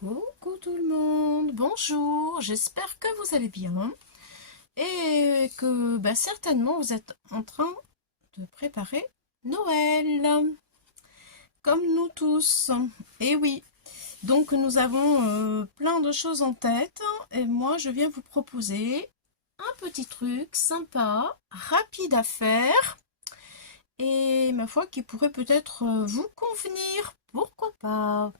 Coucou tout le monde, bonjour, j'espère que vous allez bien et que certainement vous êtes en train de préparer Noël, comme nous tous. Et oui, donc nous avons plein de choses en tête et moi je viens vous proposer un petit truc sympa, rapide à faire et ma foi qui pourrait peut-être vous convenir, pourquoi pas.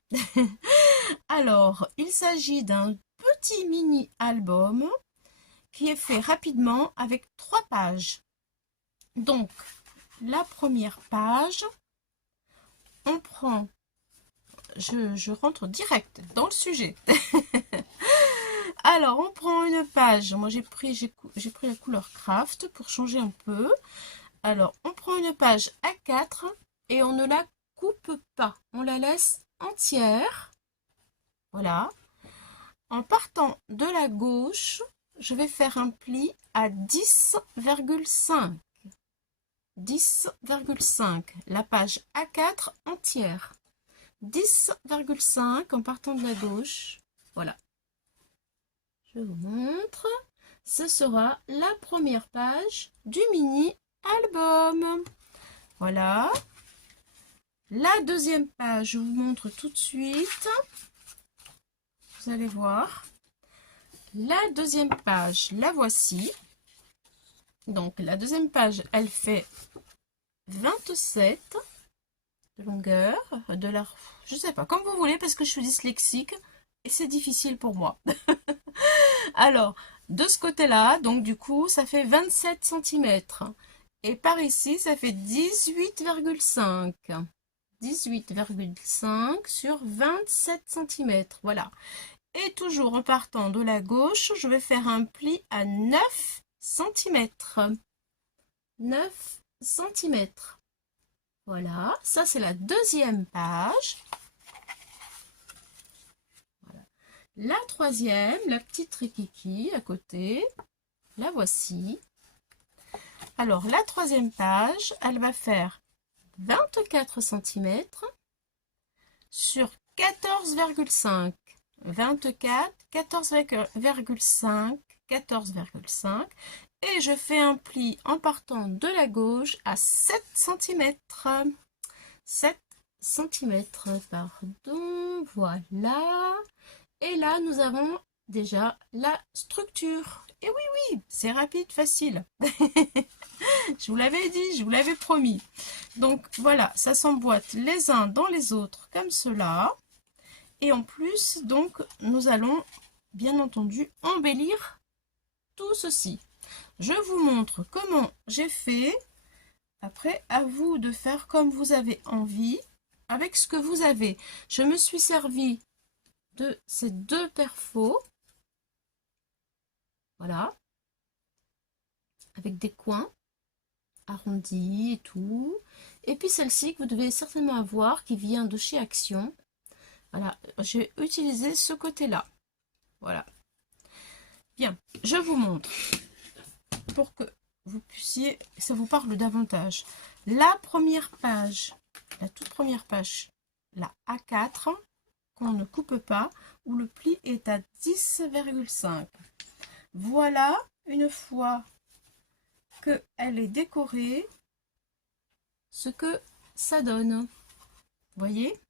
Alors, il s'agit d'un petit mini-album qui est fait rapidement avec 3 pages. Donc, la première page, on prend, je rentre direct dans le sujet. Alors, on prend une page, moi j'ai pris la couleur craft pour changer un peu. Alors, on prend une page A4 et on ne la coupe pas, on la laisse entière. Voilà. En partant de la gauche, je vais faire un pli à 10,5. 10,5. La page A4 entière. 10,5 en partant de la gauche. Voilà. Je vous montre. Ce sera la première page du mini-album. Voilà. La deuxième page, je vous montre tout de suite. Vous allez voir. La deuxième page, la voici. Donc la deuxième page, elle fait 27 de longueur, je sais pas, comme vous voulez, parce que je suis dyslexique et c'est difficile pour moi. Alors, de ce côté-là, donc du coup, ça fait 27 cm. Et par ici, ça fait 18,5. 18,5 sur 27 cm. Voilà. Et toujours en partant de la gauche, je vais faire un pli à 9 cm. 9 cm. Voilà, ça c'est la deuxième page. Voilà. La troisième, la petite rikiki à côté, la voici. Alors la troisième page, elle va faire 24 cm sur 14,5. 24, 14,5, 14,5 et je fais un pli en partant de la gauche à 7 cm. 7 cm, pardon, voilà. Et là, nous avons déjà la structure. Et oui, oui, c'est rapide, facile. Je vous l'avais dit, je vous l'avais promis. Donc voilà, ça s'emboîte les uns dans les autres comme cela. Et en plus, donc, nous allons, bien entendu, embellir tout ceci. Je vous montre comment j'ai fait. Après, à vous de faire comme vous avez envie, avec ce que vous avez. Je me suis servi de ces deux perfos. Voilà. Avec des coins arrondis et tout. Et puis celle-ci que vous devez certainement avoir, qui vient de chez Action. Voilà, j'ai utilisé ce côté-là. Voilà. Bien, je vous montre pour que vous puissiez, ça vous parle davantage. La première page, la toute première page, la A4, qu'on ne coupe pas, où le pli est à 10,5. Voilà, une fois qu'elle est décorée, ce que ça donne. Voyez?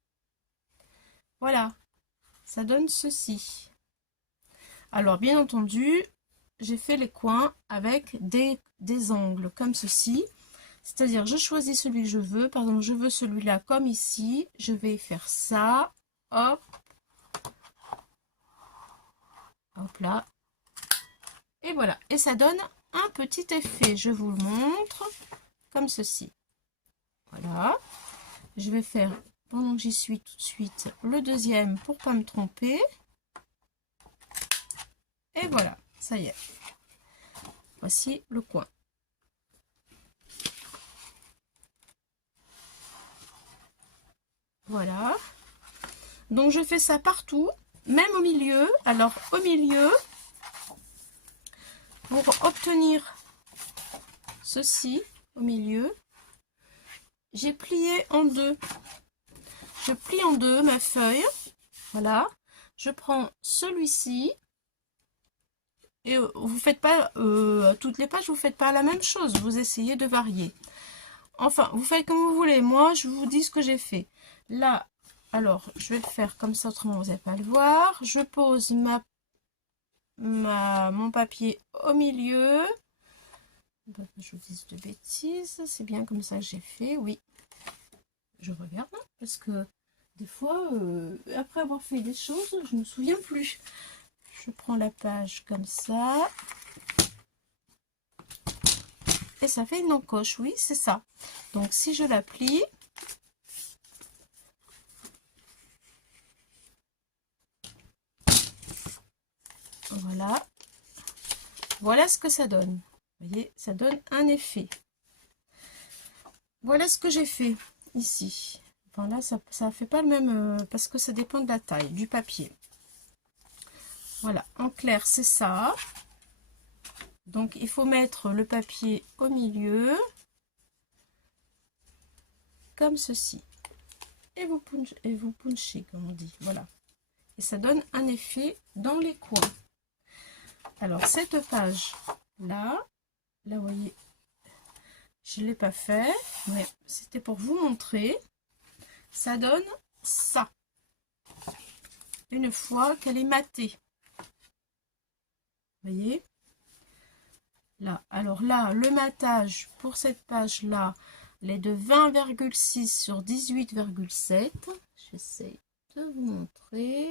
Voilà, ça donne ceci. Alors, bien entendu, j'ai fait les coins avec des angles comme ceci. C'est-à-dire, je choisis celui que je veux. Par exemple, je veux celui-là comme ici. Je vais faire ça. Hop. Hop là. Et voilà. Et ça donne un petit effet. Je vous le montre comme ceci. Voilà. Je vais faire, pendant que j'y suis tout de suite, le deuxième pour pas me tromper. Et voilà. Ça y est. Voici le coin. Voilà. Donc je fais ça partout, même au milieu. Alors au milieu, pour obtenir ceci au milieu, j'ai plié en deux. Je plie en deux ma feuille. Voilà. je prends celui-ci et vous faites pas toutes les pages, vous faites pas la même chose, vous essayez de varier. Enfin, vous faites comme vous voulez. Moi, je vous dis ce que j'ai fait. Là, alors, je vais le faire comme ça, autrement vous n'allez pas le voir. Je pose mon papier au milieu. Je vous dis de bêtises, c'est bien comme ça que j'ai fait, oui. Je regarde, parce que des fois, après avoir fait des choses, je ne me souviens plus. Je prends la page comme ça. Et ça fait une encoche, oui, c'est ça. Donc, si je la plie, voilà. Voilà ce que ça donne. Vous voyez, ça donne un effet. Voilà ce que j'ai fait ici. Enfin là, ça fait pas le même, parce que ça dépend de la taille du papier. Voilà, en clair, c'est ça. Donc, il faut mettre le papier au milieu, comme ceci. Et vous punchez, comme on dit. Voilà. Et ça donne un effet dans les coins. Alors, cette page-là, là, vous voyez, je ne l'ai pas fait, mais c'était pour vous montrer. Ça donne ça. Une fois qu'elle est matée. Vous voyez? Là, alors là, le matage pour cette page-là, elle est de 20,6 sur 18,7. J'essaie de vous montrer.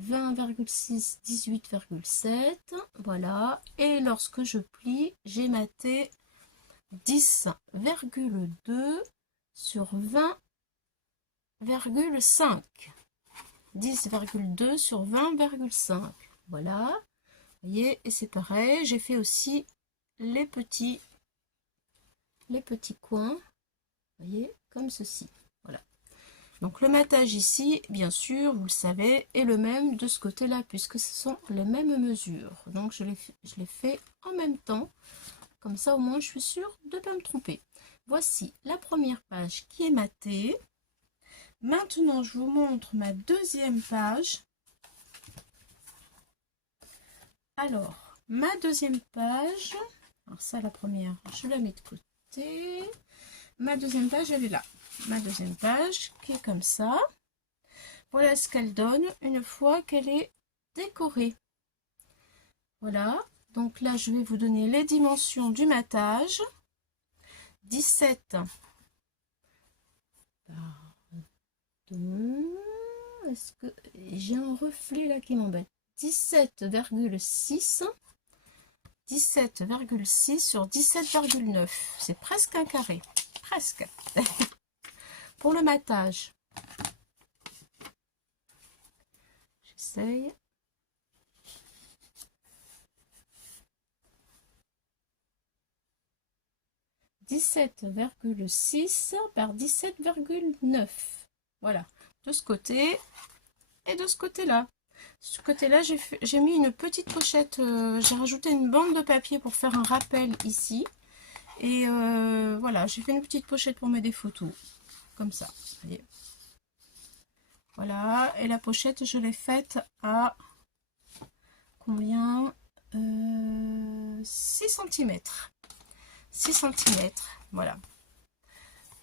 20,6, 18,7. Voilà. Et lorsque je plie, j'ai maté 10,2 sur 20,5. 10,2 sur 20,5. Voilà. Vous voyez, et c'est pareil, j'ai fait aussi les petits coins, vous voyez, comme ceci. Voilà. Donc le matage ici, bien sûr, vous le savez, est le même de ce côté-là, puisque ce sont les mêmes mesures. Donc je les fais en même temps, comme ça au moins je suis sûre de ne pas me tromper. Voici la première page qui est matée. Maintenant, je vous montre ma deuxième page. Alors, ma deuxième page, alors ça, la première, je la mets de côté. Ma deuxième page, elle est là. Ma deuxième page, qui est comme ça. Voilà ce qu'elle donne une fois qu'elle est décorée. Voilà. Donc là, je vais vous donner les dimensions du matage. 17 par 2. Est-ce que j'ai un reflet là qui m'embête? 17,6. 17,6 sur 17,9. C'est presque un carré. Presque. Pour le matage. J'essaye. « 17,6 par 17,9. Voilà. De ce côté et de ce côté-là. Ce côté-là, j'ai mis une petite pochette. J'ai rajouté une bande de papier pour faire un rappel ici. Et voilà, j'ai fait une petite pochette pour mettre des photos. Comme ça. Voyez. Voilà. Et la pochette, je l'ai faite à combien 6 cm. 6 cm. Voilà.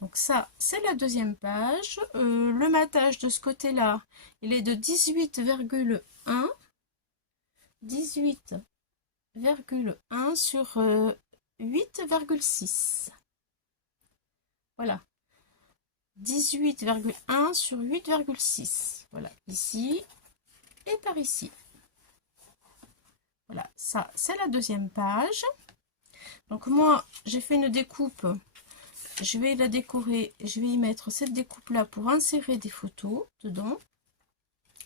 Donc ça, c'est la deuxième page. Le matage de ce côté-là, il est de 18,1. 18,1 sur 8,6. Voilà. 18,1 sur 8,6. Voilà, ici et par ici. Voilà, ça, c'est la deuxième page. Donc moi, j'ai fait une découpe. Je vais la décorer. Je vais y mettre cette découpe-là pour insérer des photos dedans.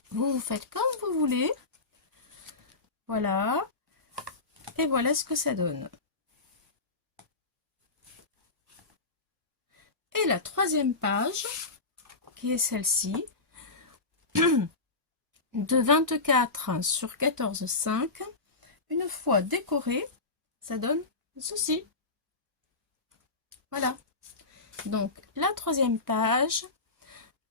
Vous faites comme vous voulez. Voilà. Et voilà ce que ça donne. Et la troisième page, qui est celle-ci, de 24 sur 14,5. Une fois décorée, ça donne ceci. Voilà. Donc, la troisième page,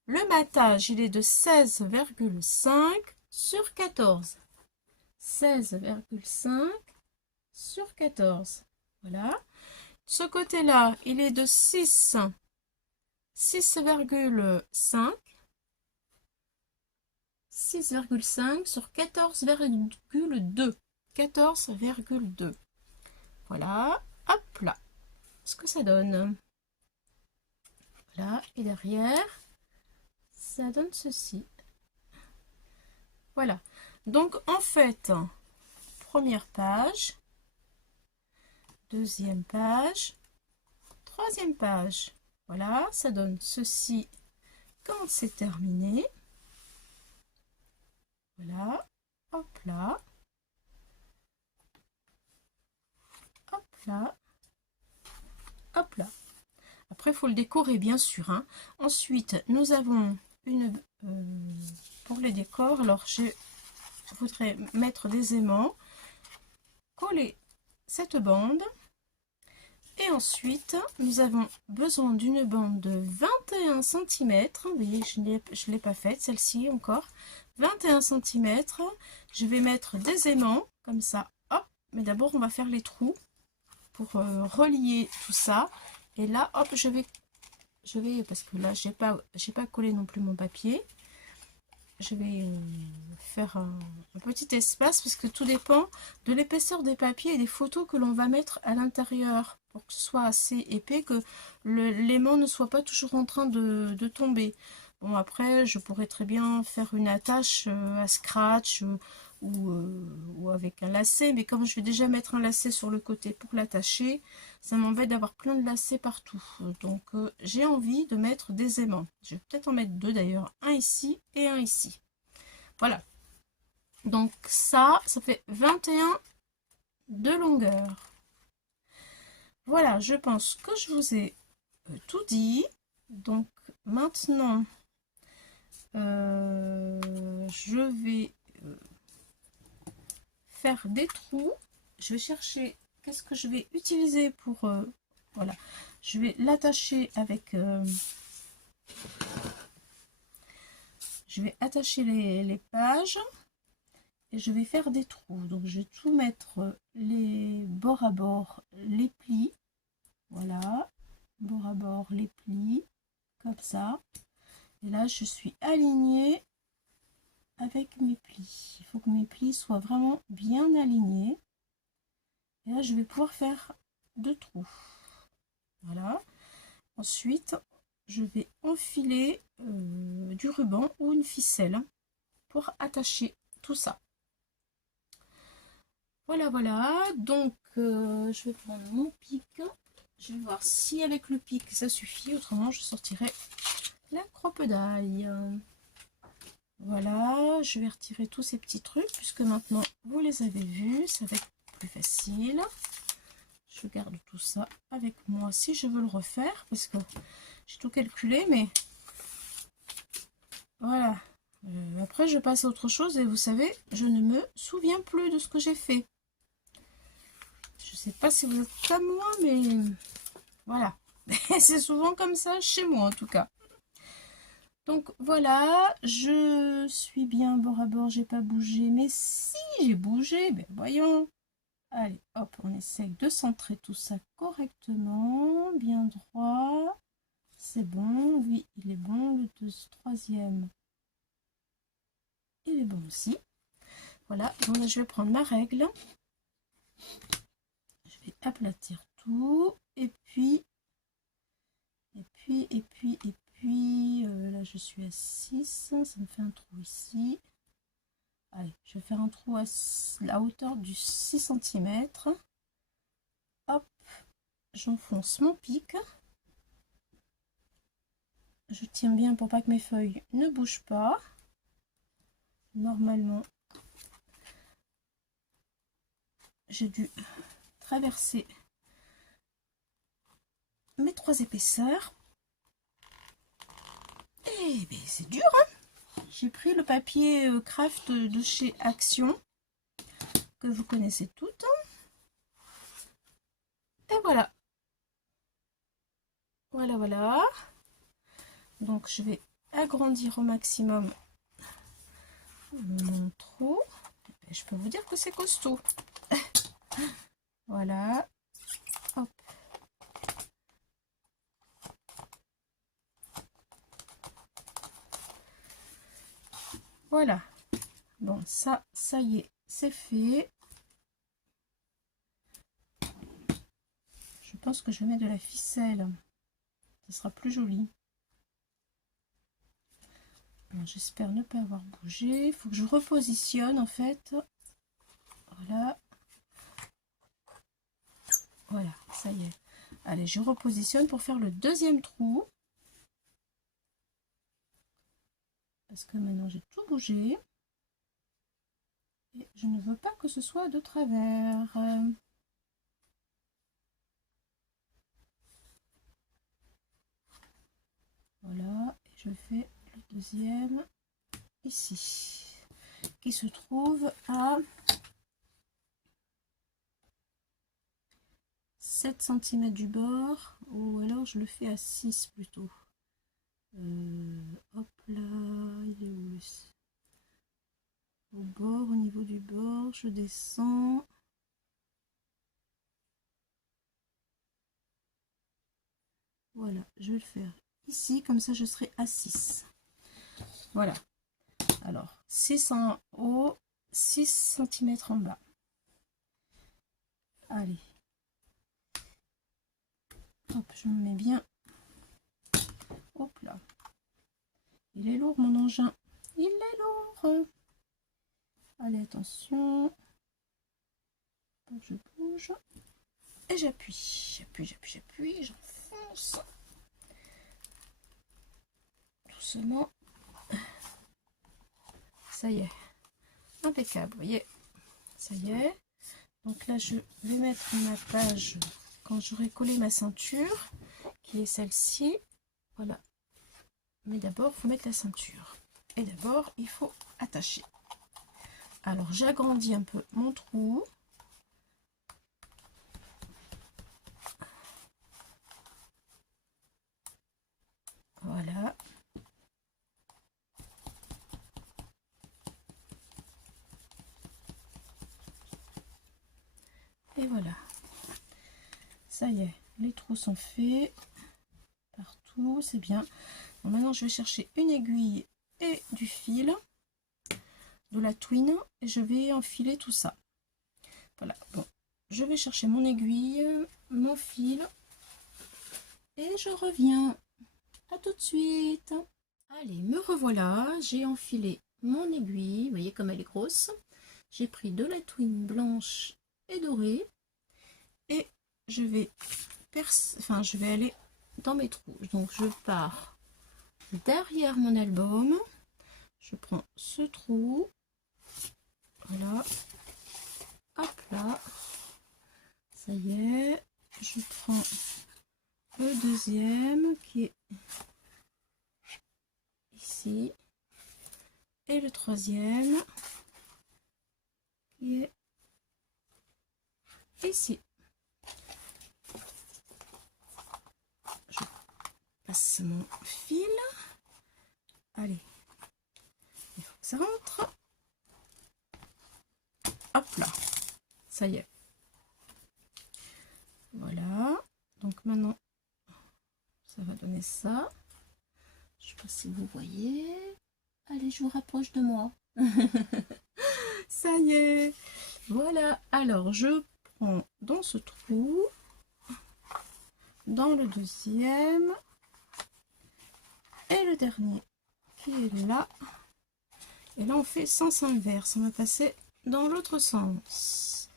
Le matage, il est de 16,5 sur 14. 16,5 sur 14. Voilà. Ce côté-là, il est de 6,5 sur 14,2. 14,2. Voilà. Hop là. Ce que ça donne. Voilà. Et derrière, ça donne ceci. Voilà. Donc, en fait, première page, deuxième page, troisième page. Voilà, ça donne ceci quand c'est terminé. Voilà, hop là, hop là, hop là. Après, il faut le décorer, bien sûr, hein. Ensuite, nous avons une... pour les décors, alors je voudrais mettre des aimants, coller cette bande. Et ensuite, nous avons besoin d'une bande de 21 cm. Vous voyez, je ne l'ai pas faite, celle-ci encore. 21 cm. Je vais mettre des aimants, comme ça. Hop. Mais d'abord, on va faire les trous pour relier tout ça. Et là, hop, je vais parce que là, j'ai pas collé non plus mon papier. Je vais faire un petit espace parce que tout dépend de l'épaisseur des papiers et des photos que l'on va mettre à l'intérieur pour que ce soit assez épais, que l'aimant ne soit pas toujours en train de tomber. Bon, après, je pourrais très bien faire une attache à scratch ou avec un lacet, mais comme je vais déjà mettre un lacet sur le côté pour l'attacher, ça m'embête d'avoir plein de lacets partout. Donc, j'ai envie de mettre des aimants. Je vais peut-être en mettre deux d'ailleurs, un ici et un ici. Voilà. Donc, ça fait 21 de longueur. Voilà, je pense que je vous ai tout dit. Donc, maintenant, je vais faire des trous. Je vais chercher qu'est-ce que je vais utiliser pour... voilà, je vais l'attacher avec... je vais attacher les pages et je vais faire des trous. Donc, je vais tout mettre les bords à bord, les plis. Voilà, bord à bord, les plis, comme ça. Et là, je suis alignée avec mes plis. Il faut que mes plis soient vraiment bien alignés. Et là, je vais pouvoir faire deux trous. Voilà. Ensuite, je vais enfiler du ruban ou une ficelle pour attacher tout ça. Voilà, voilà. Donc, je vais prendre mon pic. Je vais voir si avec le pic, ça suffit. Autrement, je sortirai la crope-d'ail. Voilà, je vais retirer tous ces petits trucs puisque maintenant vous les avez vus, ça va être plus facile. Je garde tout ça avec moi si je veux le refaire parce que j'ai tout calculé, mais voilà. Après je passe à autre chose et vous savez, je ne me souviens plus de ce que j'ai fait. Je sais pas si vous êtes comme moi, mais voilà. C'est souvent comme ça chez moi en tout cas. Donc voilà, je suis bien bord à bord, j'ai pas bougé, mais si j'ai bougé, ben voyons. Allez, hop, on essaye de centrer tout ça correctement, bien droit. C'est bon, oui, il est bon, le troisième, il est bon aussi. Voilà, donc là je vais prendre ma règle. Je vais aplatir tout, et puis, là je suis à 6, ça me fait un trou ici. Allez, je vais faire un trou à la hauteur du 6 cm. Hop, j'enfonce mon pic. Je tiens bien pour pas que mes feuilles ne bougent pas. Normalement, j'ai dû traverser mes trois épaisseurs. Eh bien, c'est dur, hein. J'ai pris le papier craft de chez Action, que vous connaissez toutes. Et voilà. Voilà, voilà. Donc, je vais agrandir au maximum mon trou. Et je peux vous dire que c'est costaud. Voilà. Hop. Voilà. Bon, ça y est, c'est fait. Je pense que je vais mettre de la ficelle. Ça sera plus joli. J'espère ne pas avoir bougé. Il faut que je repositionne en fait. Voilà. Voilà, ça y est. Allez, je repositionne pour faire le deuxième trou. Parce que maintenant j'ai tout bougé. Et je ne veux pas que ce soit de travers. Voilà, et je fais le deuxième ici, qui se trouve à 7 cm du bord, ou alors je le fais à 6 plutôt. Hop là, il est où au bord, au niveau du bord, je descends. Voilà, je vais le faire ici, comme ça je serai à 6. Voilà. Alors, 6 en haut, 6 cm en bas. Allez. Hop, je me mets bien. Hop là. Il est lourd mon engin. Il est lourd. Allez, attention. Hop, je bouge. Et j'appuie. J'appuie. J'enfonce. Doucement. Ça y est. Impeccable, vous voyez. Ça y est. Donc là, je vais mettre ma page quand j'aurai collé ma ceinture, qui est celle-ci. Voilà. Mais d'abord, il faut mettre la ceinture. Et d'abord, il faut attacher. Alors, j'agrandis un peu mon trou. Voilà. Et voilà. Ça y est, les trous sont faits. Partout, c'est bien. Bon, maintenant, je vais chercher une aiguille et du fil. De la twine. Et je vais enfiler tout ça. Voilà. Bon. Je vais chercher mon aiguille, mon fil. Et je reviens. À tout de suite. Allez, me revoilà. J'ai enfilé mon aiguille. Vous voyez comme elle est grosse. J'ai pris de la twine blanche et dorée. Et je vais je vais aller dans mes trous. Donc je pars derrière mon album. Je prends ce trou. Voilà. Hop là. Ça y est. Je prends le deuxième qui est ici. Et le troisième qui est ici. Je passe mon fil. Allez. Il faut que ça rentre. Hop là. Ça y est. Voilà. Donc maintenant, ça va donner ça. Je sais pas si vous voyez. Allez, je vous rapproche de moi. Ça y est. Voilà. Alors, je prends dans ce trou, dans le deuxième et le dernier qui est là. Et là, on fait sens inverse. On va passer dans l'autre sens.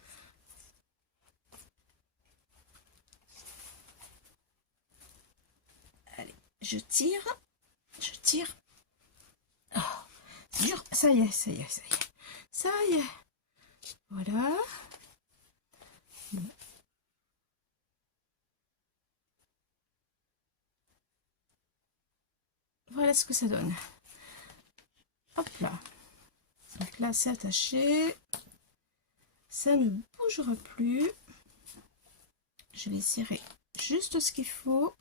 Allez, je tire. Je tire. Oh, c'est dur. Ça y est, ça y est, ça y est. Ça y est. Voilà. Bon. Voilà ce que ça donne. Hop là. Donc là, c'est attaché. Ça ne bougera plus. Je vais serrer juste ce qu'il faut.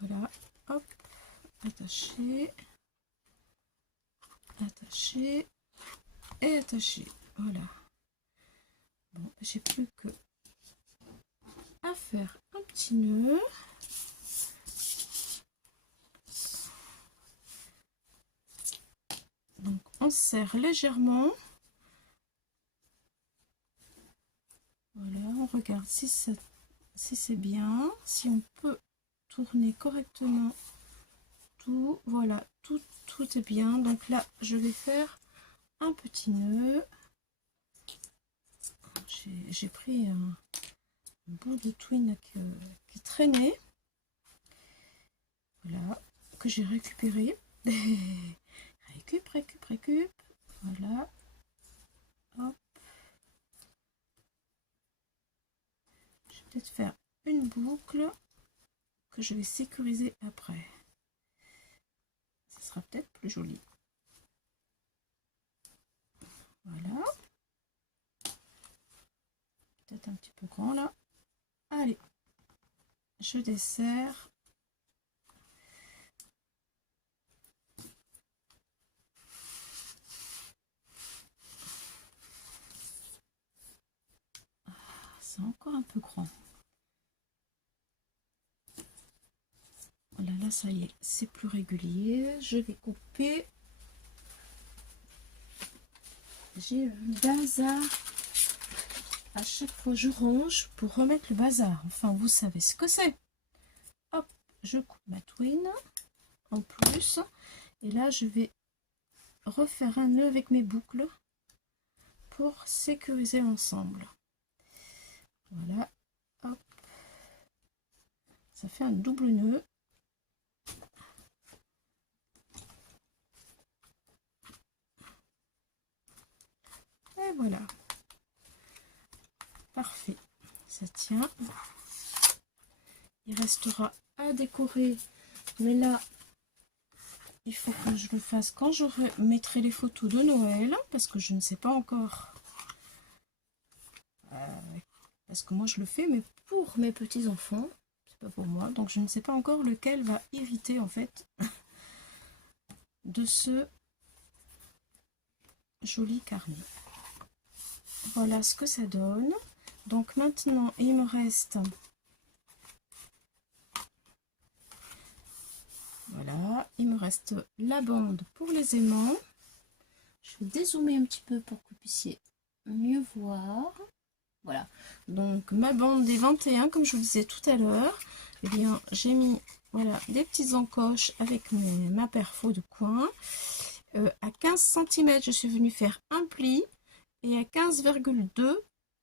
Voilà. hop, attacher, attacher et attacher. Voilà. Bon, j'ai plus que à faire un petit nœud. Donc on serre légèrement. Voilà, on regarde si c'est bien, si on peut tourner correctement tout. Voilà, tout est bien. Donc là, je vais faire un petit nœud. J'ai pris un bout de twine qui traînait. Voilà, que j'ai récupéré. récup. Voilà. Hop. Je vais peut-être faire une boucle que je vais sécuriser après. Ça sera peut-être plus joli. Voilà. Peut-être un petit peu grand là. Allez, je desserre. C'est encore un peu grand. Voilà, là ça y est, c'est plus régulier. Je vais couper. J'ai un bazar. À chaque fois je range pour remettre le bazar. Enfin, vous savez ce que c'est. Hop, je coupe ma twine en plus. Et là, je vais refaire un nœud avec mes boucles pour sécuriser l'ensemble. Voilà, hop, ça fait un double nœud. Et voilà, parfait, ça tient. Il restera à décorer, mais là, il faut que je le fasse quand je mettrai les photos de Noël, parce que je ne sais pas encore. Parce que moi je le fais, mais pour mes petits enfants, c'est pas pour moi, donc je ne sais pas encore lequel va hériter en fait de ce joli carnet. Voilà ce que ça donne. Donc maintenant il me reste, voilà, il me reste la bande pour les aimants. Je vais dézoomer un petit peu pour que vous puissiez mieux voir. Voilà, donc ma bande des 21, comme je vous le disais tout à l'heure, eh bien j'ai mis, voilà, des petites encoches avec ma perfo de coin. À 15 cm, je suis venue faire un pli, et à 15,2,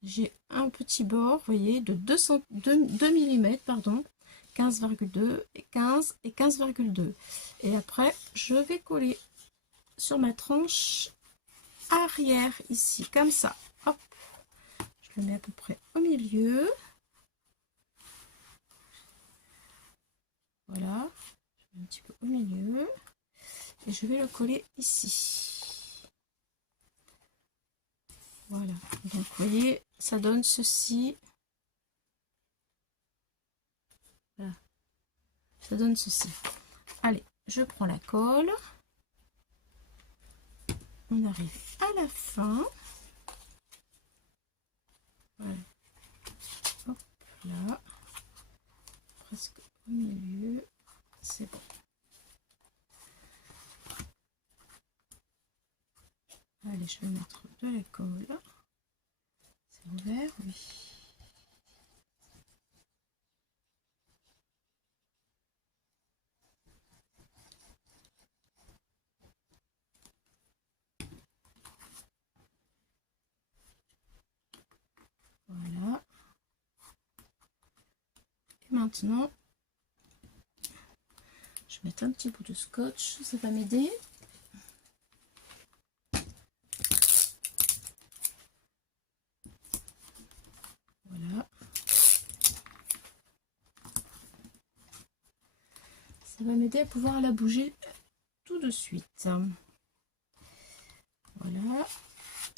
j'ai un petit bord, vous voyez, de 2 mm, pardon, 15,2 et 15 et 15,2. Et après, je vais coller sur ma tranche arrière ici, comme ça. Hop, je le mets à peu près au milieu. Voilà, je mets un petit peu au milieu. Et je vais le coller ici. Voilà, donc vous voyez, ça donne ceci. Voilà, ça donne ceci. Allez, je prends la colle. On arrive à la fin. Voilà. Hop, là. Presque au milieu. C'est bon. Allez, je vais mettre de la colle. C'est ouvert, oui. Voilà. Et maintenant, je vais mettre un petit bout de scotch, ça va m'aider. Voilà. Ça va m'aider à pouvoir la bouger tout de suite. Voilà.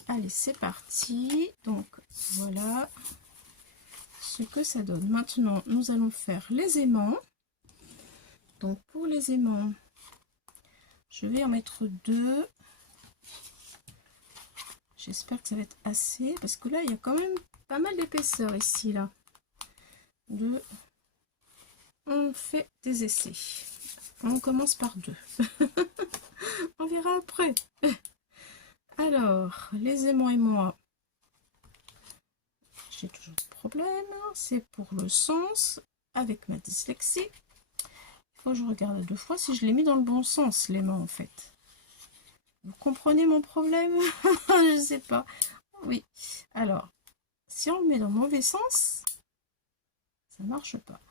Allez, c'est parti. Donc, voilà ce que ça donne. Maintenant, nous allons faire les aimants. donc pour les aimants, je vais en mettre 2. J'espère que ça va être assez, parce que là, il y a quand même pas mal d'épaisseur ici, là. 2. On fait des essais. On commence par 2. On verra après. Alors, les aimants et moi, j'ai toujours des problèmes. C'est pour le sens, avec ma dyslexie. Il faut que je regarde 2 fois si je l'ai mis dans le bon sens, l'aimant, en fait. Vous comprenez mon problème? Je sais pas. Oui. Alors, si on le met dans le mauvais sens, ça marche pas.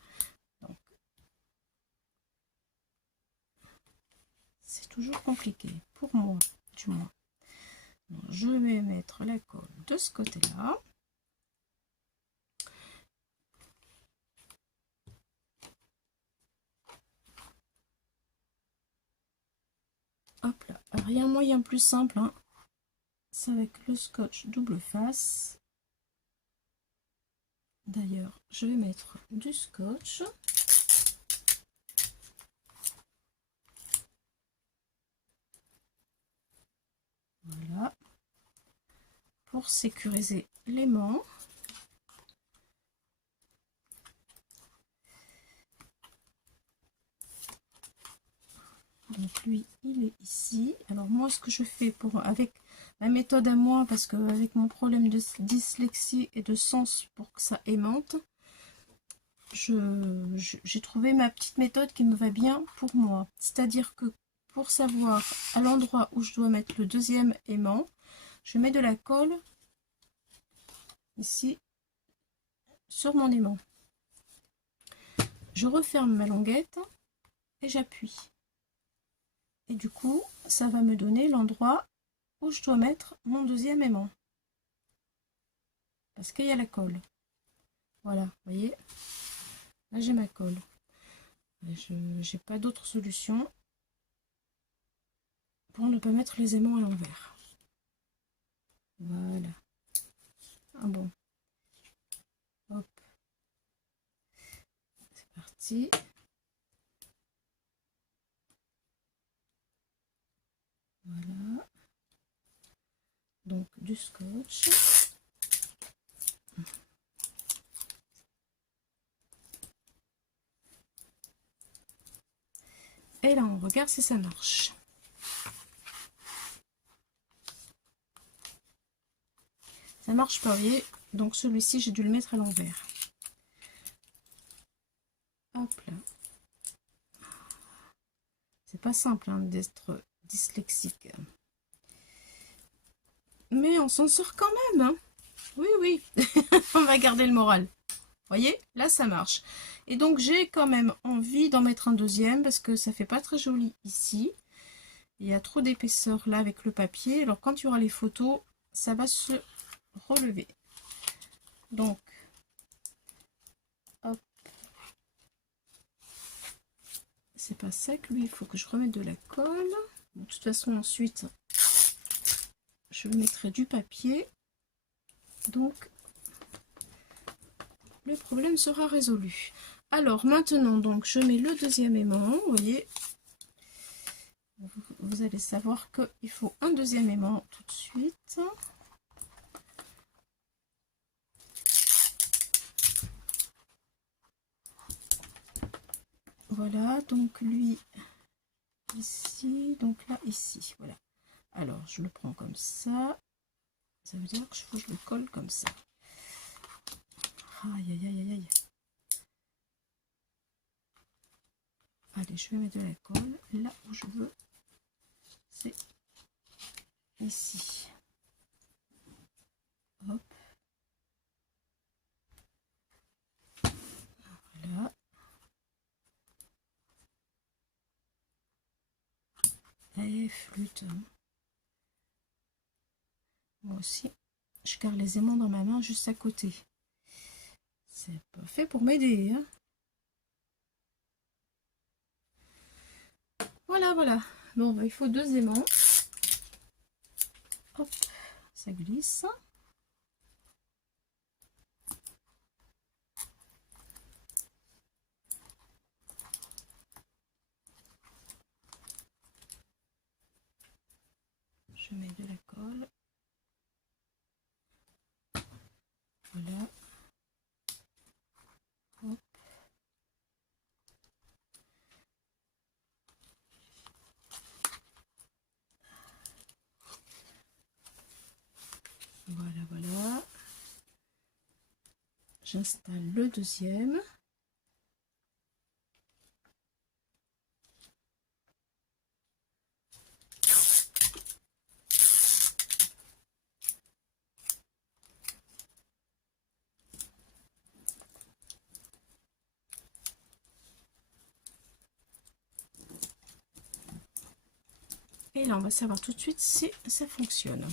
Donc, c'est toujours compliqué pour moi, du moins. Donc, je vais mettre la colle de ce côté-là. Hop là. Rien moyen plus simple, hein. C'est avec le scotch double face. D'ailleurs, je vais mettre du scotch. Voilà. Pour sécuriser l'aimant. Donc lui, il est ici. Alors moi, ce que je fais avec ma méthode à moi, parce que avec mon problème de dyslexie et de sens pour que ça aimante, j'ai trouvé ma petite méthode qui me va bien pour moi. C'est-à-dire que pour savoir à l'endroit où je dois mettre le deuxième aimant, je mets de la colle ici sur mon aimant. Je referme ma languette et j'appuie. Et du coup, ça va me donner l'endroit où je dois mettre mon deuxième aimant. Parce qu'il y a la colle. Voilà, vous voyez. Là, j'ai ma colle. Je n'ai pas d'autre solution pour ne pas mettre les aimants à l'envers. Voilà. Ah bon. Hop. C'est parti. Voilà. Donc, du scotch. Et là, on regarde si ça marche. Ça marche pas, vous voyez. Donc, celui-ci, j'ai dû le mettre à l'envers. Hop là. C'est pas simple hein, d'être dyslexique. Mais on s'en sort quand même. Hein. Oui, oui. On va garder le moral. Vous voyez, là, ça marche. Et donc, j'ai quand même envie d'en mettre un deuxième parce que ça fait pas très joli ici. Il y a trop d'épaisseur là avec le papier. Alors, quand il y aura les photos, ça va se relever. Donc, hop. C'est pas sec, lui, il faut que je remette de la colle. De toute façon, ensuite, je mettrai du papier. Donc, le problème sera résolu. Alors, maintenant, donc, je mets le deuxième aimant. Vous voyez, vous allez savoir qu'il faut un deuxième aimant tout de suite. Voilà, donc lui, ici, donc là, ici, voilà. Alors, je le prends comme ça. Ça veut dire qu'il faut que je le colle comme ça. Aïe, aïe, aïe, aïe, aïe. Allez, je vais mettre de la colle là où je veux. C'est ici. Hop. Voilà. Et flûte. Moi aussi, je garde les aimants dans ma main juste à côté. C'est pas fait pour m'aider. Hein. Voilà, voilà. Bon, bah, il faut 2 aimants. Hop, ça glisse. je mets de la colle. Voilà. Hop. Voilà, voilà. J'installe le deuxième. Et là, on va savoir tout de suite si ça fonctionne.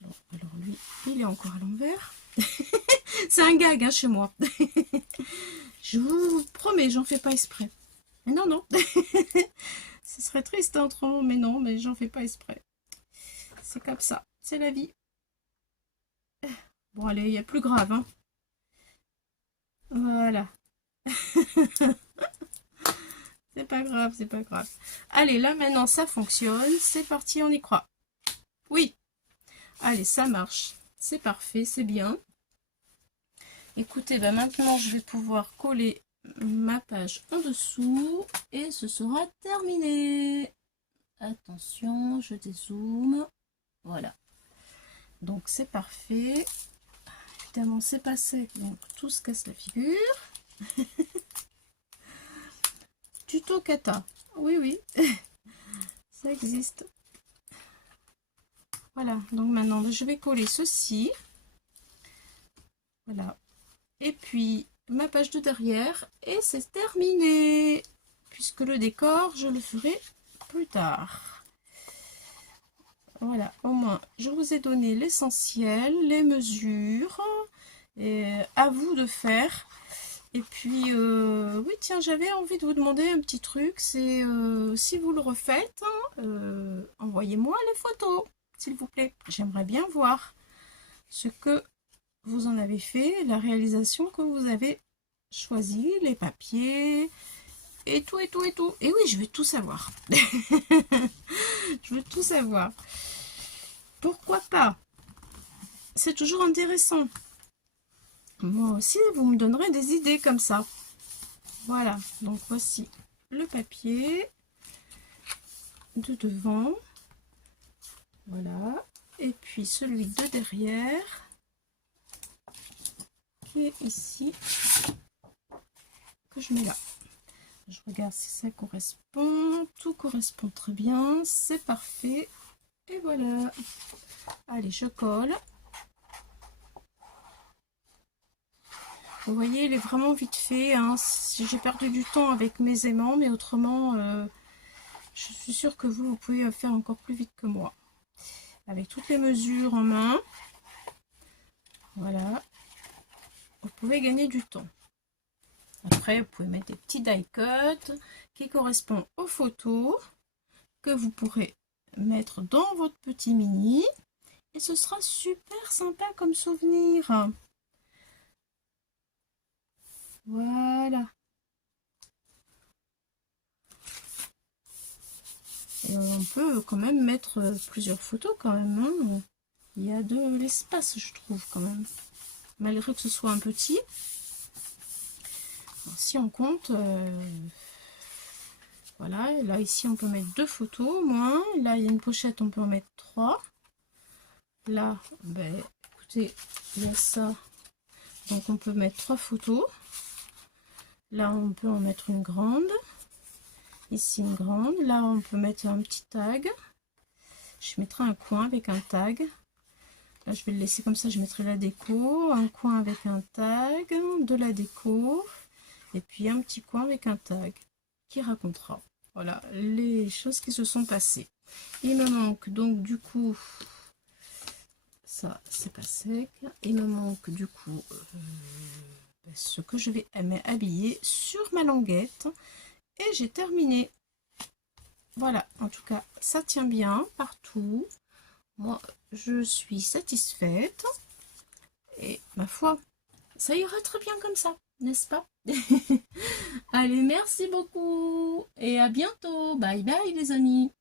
Bon, alors lui, il est encore à l'envers. C'est un gag hein, chez moi. Je vous promets, j'en fais pas exprès. Mais non, non. Ce serait triste autrement, mais non, mais j'en fais pas exprès. C'est comme ça, c'est la vie. Bon, allez, il y a plus grave. Hein. Voilà. C'est pas grave, c'est pas grave. Allez, là maintenant ça fonctionne. C'est parti, on y croit. Oui. Allez, ça marche. C'est parfait, c'est bien. Écoutez, ben maintenant je vais pouvoir coller ma page en dessous et ce sera terminé. Attention, je dézoome. Voilà. Donc c'est parfait. Évidemment, c'est pas sec, donc tout se casse la figure. Tuto kata. Oui, oui. Ça existe. Voilà, donc maintenant je vais coller ceci. Voilà. Et puis ma page de derrière et c'est terminé. Puisque le décor, je le ferai plus tard. Voilà, au moins je vous ai donné l'essentiel, les mesures. Et à vous de faire. Et puis, oui, tiens, j'avais envie de vous demander un petit truc. C'est si vous le refaites, hein, envoyez-moi les photos, s'il vous plaît. J'aimerais bien voir ce que vous en avez fait, la réalisation que vous avez choisie, les papiers, et tout, et tout, et tout. Et oui, je veux tout savoir. Je veux tout savoir. Pourquoi pas? C'est toujours intéressant. Moi aussi, vous me donnerez des idées comme ça. Voilà, donc voici le papier de devant. Voilà. Et puis celui de derrière, qui est ici, que je mets là. Je regarde si ça correspond. Tout correspond très bien. C'est parfait. Et voilà. Allez, je colle. Vous voyez, il est vraiment vite fait. Hein. J'ai perdu du temps avec mes aimants, mais autrement, je suis sûre que vous pouvez faire encore plus vite que moi. Avec toutes les mesures en main. Voilà. Vous pouvez gagner du temps. Après, vous pouvez mettre des petits die cuts qui correspondent aux photos que vous pourrez mettre dans votre petit mini. Et ce sera super sympa comme souvenir. Voilà. Et on peut quand même mettre plusieurs photos quand même. Hein. Il y a de l'espace, je trouve, quand même. Malgré que ce soit un petit. Alors, si on compte, voilà. Là, ici, on peut mettre 2 photos au moins. Là, il y a une pochette, on peut en mettre 3. Là, ben, écoutez, il y a ça. Donc, on peut mettre 3 photos. Là, on peut en mettre une grande. Ici, une grande. Là, on peut mettre un petit tag. Je mettrai un coin avec un tag. Là, je vais le laisser comme ça. Je mettrai la déco. Un coin avec un tag. De la déco. Et puis, un petit coin avec un tag qui racontera. Voilà, les choses qui se sont passées. Il me manque donc, du coup... Ça, c'est pas sec. Il me manque du coup ce que je vais habiller sur ma languette. Et j'ai terminé. Voilà, en tout cas, ça tient bien partout. Moi, je suis satisfaite. Et ma foi, ça ira très bien comme ça, n'est-ce pas? Allez, merci beaucoup et à bientôt. bientôt. Bye bye les amis.